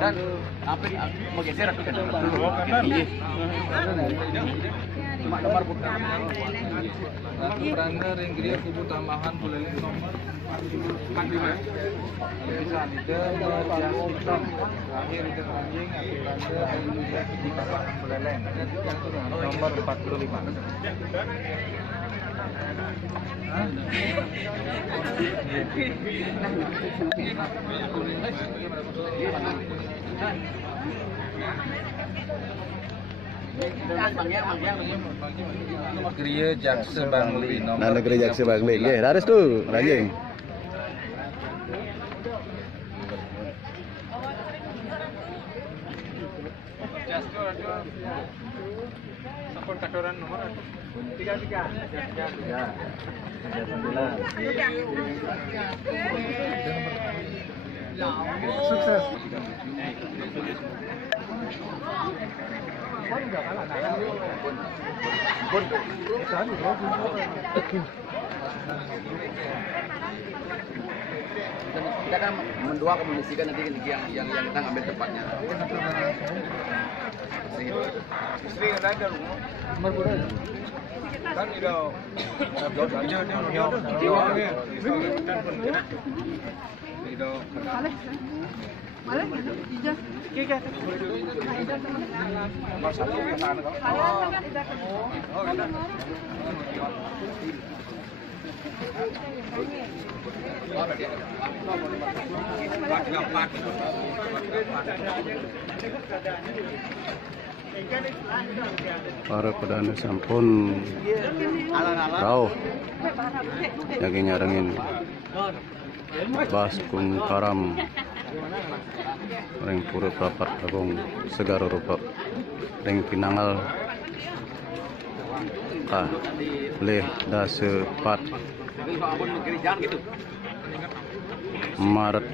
Dan apa mau geser atau kan? Cuma nomor bukan. Beranda ring dia kubu tambahan boleh nomor 45. Bisa ide berjasa akhir itu anjing atau beranda Indonesia di kawasan Beleleng nomor 45. Negeri Jaksa Bangli. Nah, negeri Jaksa Bangli. Nggih, laris tuh, anjing. Sampun kadoran nomor 33. Sukses. Kita kan mendua komunikasikan nanti yang kita ambil tempatnya. Istri ada rumah. Nomor berapa? Kan udah Para pedana sampun rauh yang nyarengin Baskun Karam ring pura prapat agung segar rupa ring pinangal leh dase pat Maret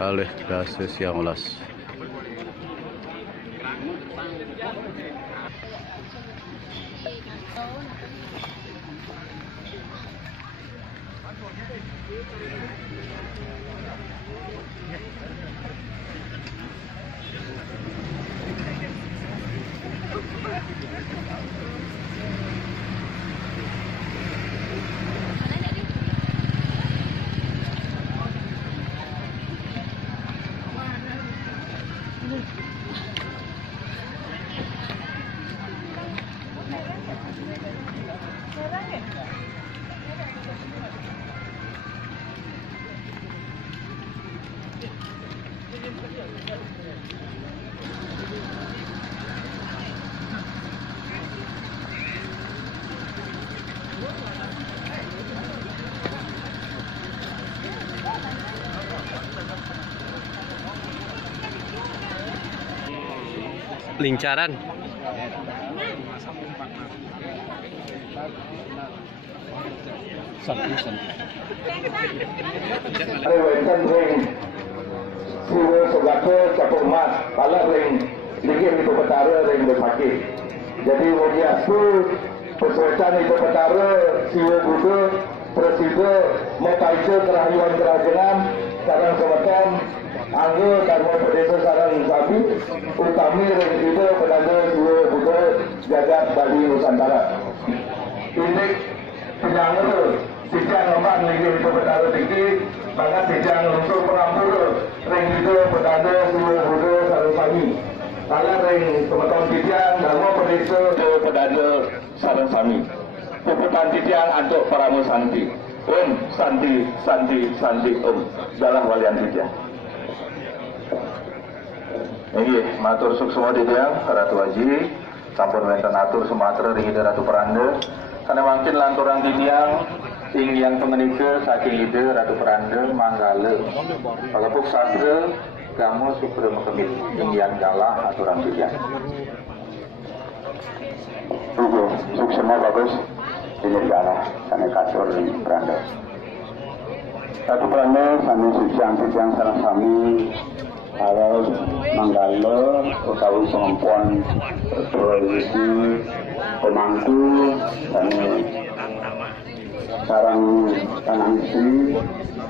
kalih dase siang ulas. Lingcaran. Siwa Sogako Capung Mas Pala ring Ligim itu petara ring berpakih. Jadi bagi aku persuasan itu petara Siwa Budo Presiden Mekaisa Kerajaan Kerajaan sarang semeton anggo karmo pedesa sarang sapi utami ring itu penanda dua buka jagat Bali Nusantara. Ini penyangur sejak lembang lagi itu penanda tinggi banget sejak untuk pengampur ring itu penanda dua buka sarang sapi. Kalau ring semeton titian karmo pedesa penanda sarang sapi. Puputan titian untuk Pramu Santi. Santi, Santi, Santi, dalam walian titian. Ini matur suksuma titian, Ratu Haji, sampun wonten atur Sumatera ring Ratu Peranda. Karena makin lanturan titian, yang pengenike saking ide Ratu Peranda Manggala. Palapuk Sastra, Gamo Supra Mekemit, yang galah aturan titian. Suksuma bagus. Ini adalah kami kasur di Peranda. Ratu Peranda sami sucian titian sareng sami kalau Manggala utawi pengempuan tradisi pemangku dan sarang tanang istri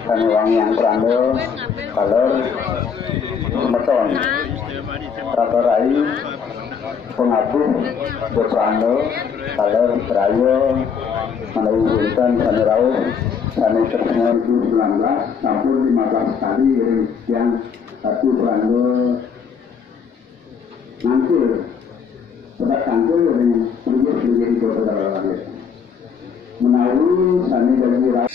dan wangi yang Peranda kalau semeton Ratu Rai pengabuh berperanda kalau berayo melalui Buntan Sani Rauh Sani Tersengal 19 sampun 15 kali yang satu peranda ngangkul sebat ngangkul yang pelujur di kota Darah melalui Sani Janji Rauh.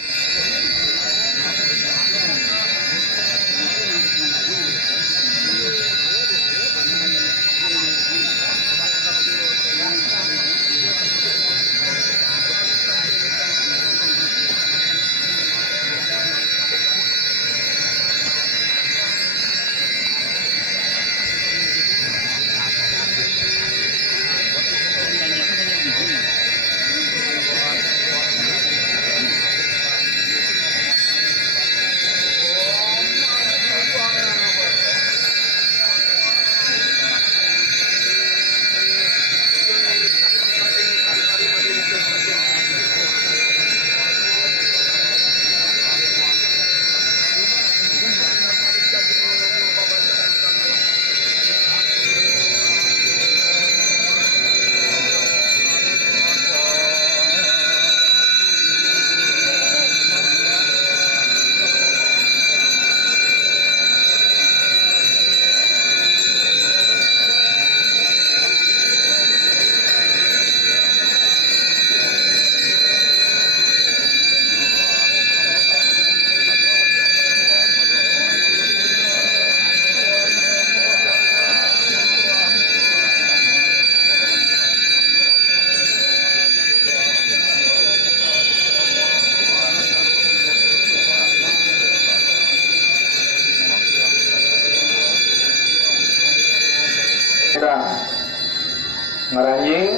Ngeranjing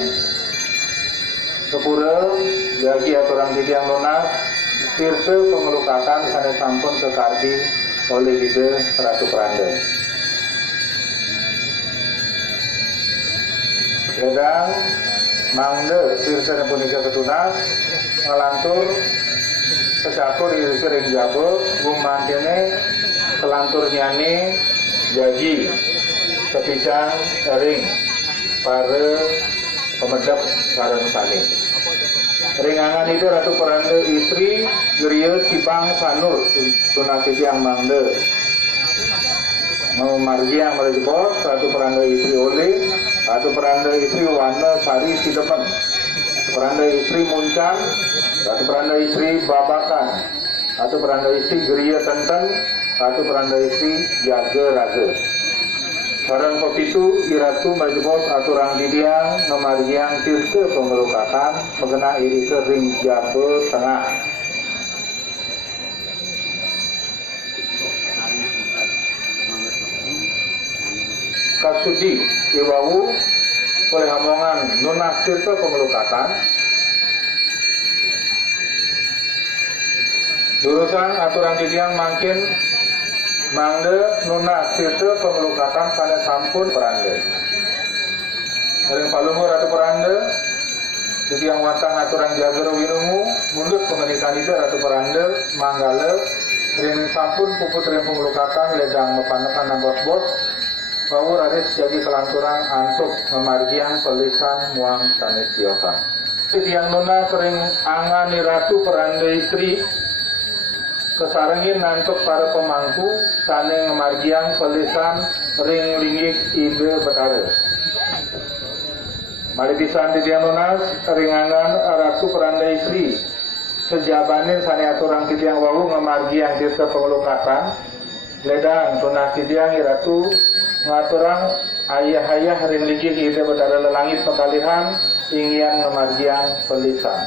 Kepura Jagi aturan titiang lunas Tirta pengelukakan sana sampun kekardi oleh ide Ratu Peranda. Sedang mangde tirta dan punika ketunas ngelantur kecakur di sering jabo bung mantene kelantur nyane Jagi kepican ring para pemedap sareng sani. Ringangan itu Ratu Peranda istri Geria Cipang Sanur Tunasiti yang mangde mau margi yang merejebos Ratu Peranda istri Oleh Ratu Peranda istri Wana Sari Sidepen Peranda istri Muncan Ratu Peranda istri Babakan Ratu Peranda istri Geria Tenten Ratu Peranda istri Jaga Raga. Sarang pepitu iratu majebos aturan didiang nomariang tirke pengelukakan mengenai iri ke ring jabe tengah. Kasudi iwawu oleh hamongan nunas tirke pengelukakan. Jurusan aturan didiang makin mangde nunas tirte pengelukakan pada sampun Peranda. Ring palungu Ratu Peranda Ditiang watang aturan jagero winungu mundut pengenikan itu Ratu Peranda Manggala ring sampun puput ring pengelukatan ledang mepanekan nambot bos bau raris jadi kelanturan antuk ngemargian pelisan muang sanes siosan. Tiang nona sering angan ratu peranda istri kesarengin nantuk para pemangku sane ngemargian pelisan ring linggik ide betare. Mari pisan di tiang nona ringangan ratu peranda istri sejabanin sane aturang titiang wau ngemargian tirta pengelukatan ledang tunah titiang iratu ngaturang ayah-ayah ring linggik ide betare lelangit pekalihan ingin ngemargian pelisan.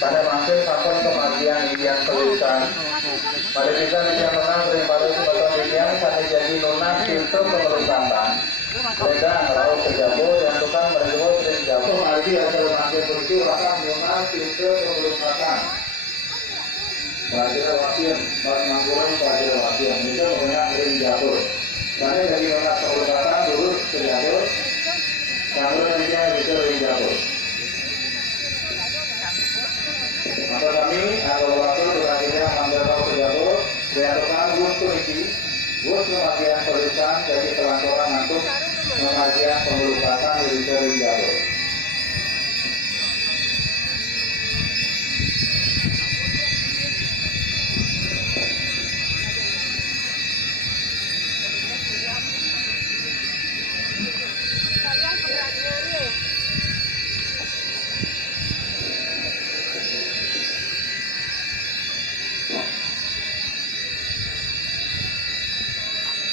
Pada masa kapan kematian yang pelisan pada kita yang menang sering pada sebatan yang sana jadi nona filter pengelukatan ledang laut sejabo yang tukang mereka sering jabo arti yang terlalu begitu akan nona filter pengelukatan belajar wakil manggulan belajar wakil itu banyak sering jabo karena dari nona pengelukatan lurus sejabo kalau dia bisa sering jabo. Maka kami kalau waktu berartinya ambil tahu sejauh diadakan gustu ini gustu bagian pelisan jadi kelanturan untuk bagian pengelukatan di jauh.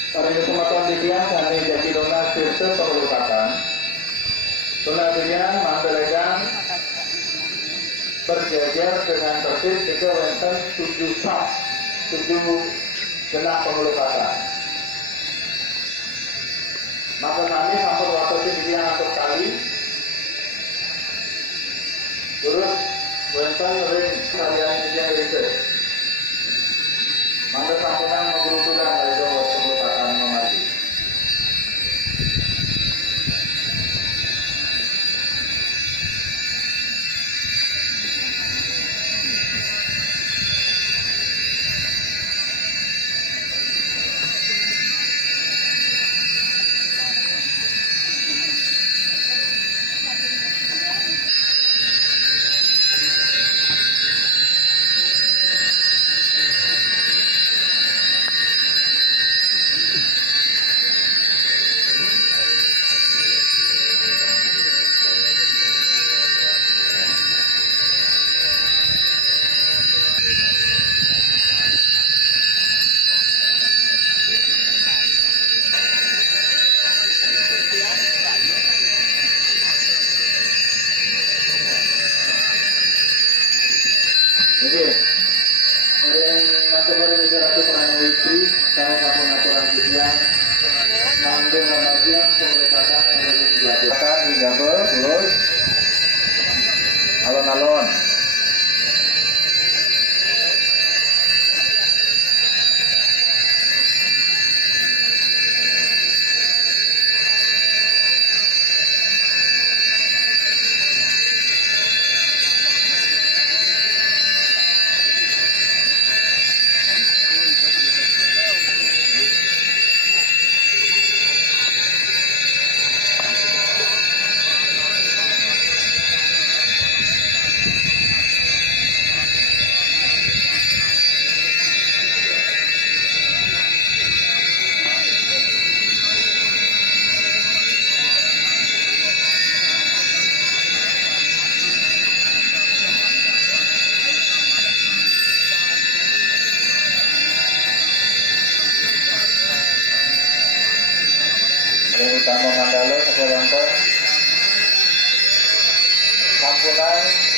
Pada kesempatan ditiang kami jadi dona filter pengelukatan. Dona ditiang mandelegan berjejer dengan tertib jika wenten 7 saf 7 genap pengelukatan. Maka kami sampun waktu ditiang untuk kali terus wenten ring kalian ditiang itu. Maka sampunan mengurutukan dari dua pengelukatan memati. Alon-alon.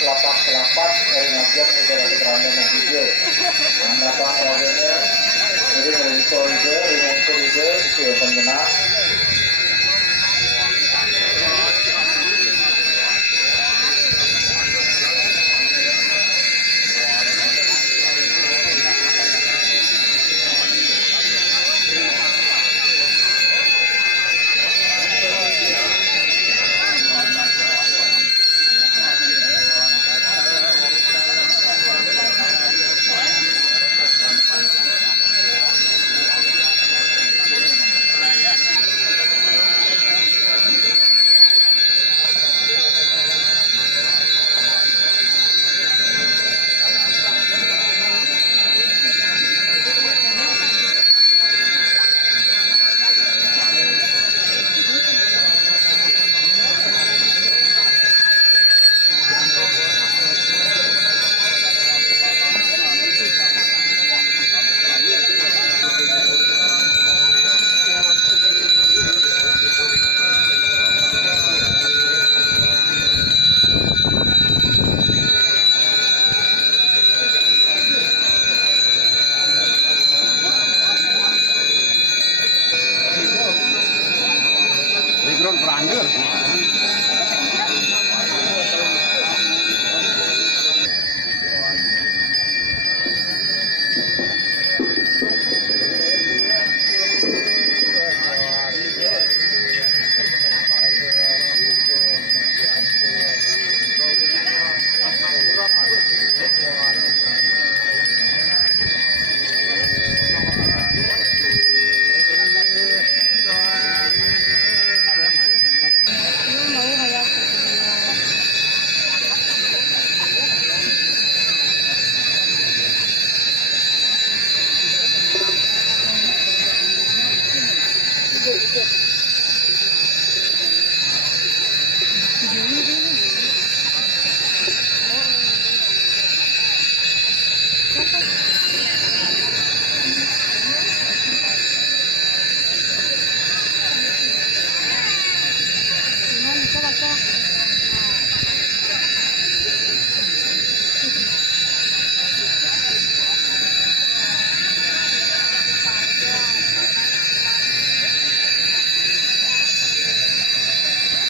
lapak dari ngajak ke dalam keterangan yang juga. Anak-anak orangnya jadi meringkol itu, itu pengenal.